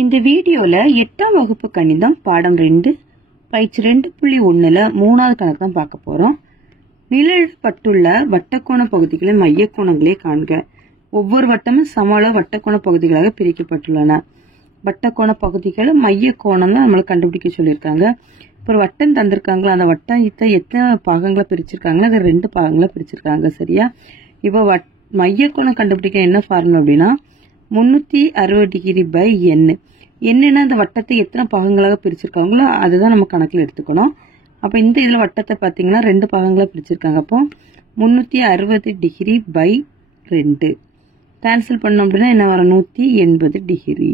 இந்த வீடியோல 8ஆம் வகுப்பு கணிதம் பாடம் 2 பயிற்சி 2.1ல 3வது கணக்கு தான் பார்க்க போறோம். நிழலிடப்பட்டுள்ள வட்டக்கோண பகுதிகளின் மையக்கோணங்களை காண்க. ஒவ்வொரு வட்டமும் சம அளவு வட்டக்கோண பகுதிகளாக பிரிக்கப்பட்டுள்ளன. வட்டக்கோண பகுதிகள் மையக்கோணம் தான் நம்மளுக்கு கண்டுபிடிக்க சொல்லியிருக்காங்க. இப்போ ஒரு வட்டம் தந்திருக்காங்களா, அந்த வட்டத்தை எத்தனை பாகங்களா பிரிச்சிருக்காங்க? அது 2 பாகங்களா பிரிச்சிருக்காங்க. சரியா? இப்போ மையக்கோணம் கண்டுபிடிக்க என்ன ஃபார்முலா அப்படின்னா 360 டிகிரி பை n. என்னன்னா அந்த வட்டத்தை எத்தனை பாகங்களாக பிரிச்சிருக்காங்களோ அதுதான் நம்ம கணக்கில் எடுத்துக்கணும். அப்போ இந்த இதில் வட்டத்தை பார்த்தீங்கன்னா 2 பாகங்களாக பிரிச்சிருக்காங்க. அப்போ 360 டிகிரி பை 2 கேன்சல் பண்ணோம் அப்படின்னா என்ன வரும்? 180 டிகிரி.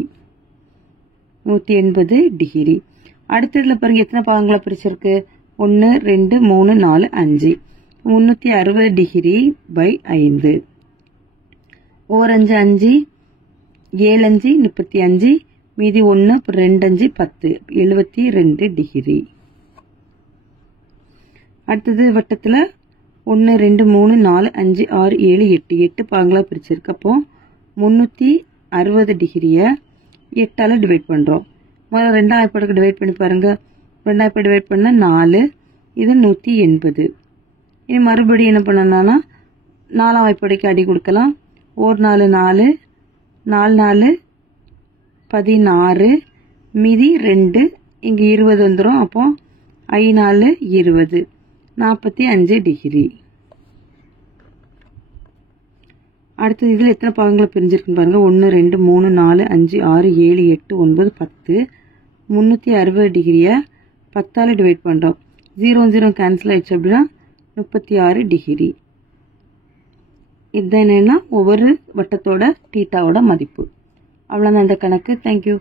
180 டிகிரி. அடுத்ததுல பாருங்க எத்தனை பாகங்களாக பிரிச்சிருக்கு? 1 2 3 4 5. 360 டிகிரி பை 5. ஓர் 5 5, 7 5 35, மீதி 1, 2 5 10, 72 டிகிரி. அடுத்தது வட்டத்துல 1 2 3 4 5 6 7 8 8 பாகங்களா பிரிச்சிருக்கு. அப்போ 360 டிகிரிய 8ஆல டிவைட் பண்றோம். முதல்ல 2ஆம் வாய்ப்பாடுக்கு டிவைட் பண்ணி பாருங்க. 2ஆம் வாய்ப்பாடு டிவைட் பண்ண 4, இது 180. இனி மறுபடியும் என்ன பண்ணணும்னா 4ஆம் வாய்ப்பாடுக்கு அடி கொடுக்கலாம். ஓர் 4 4, 4 4 16, மீதி 2, இங்கே 20 வந்துடும். அப்போ 5 4 20, 45 டிகிரி. அடுத்தது இதில் எத்தனை பாகங்களை பிரிஞ்சிருக்குன்னு பாருங்க. 1 2 3 4 5 6 7 8 9 10. 360 டிகிரியை 10ஆல டிவைட் பண்ணுறோம். 0 0 கேன்சல் ஆயிடுச்சு அப்படின்னா 36 டிகிரி. இதுதான் என்னன்னா ஒவ்வொரு வட்டத்தோட தீட்டாவோட மதிப்பு. அவ்வளோதான் இந்த கணக்கு. தேங்க்யூ.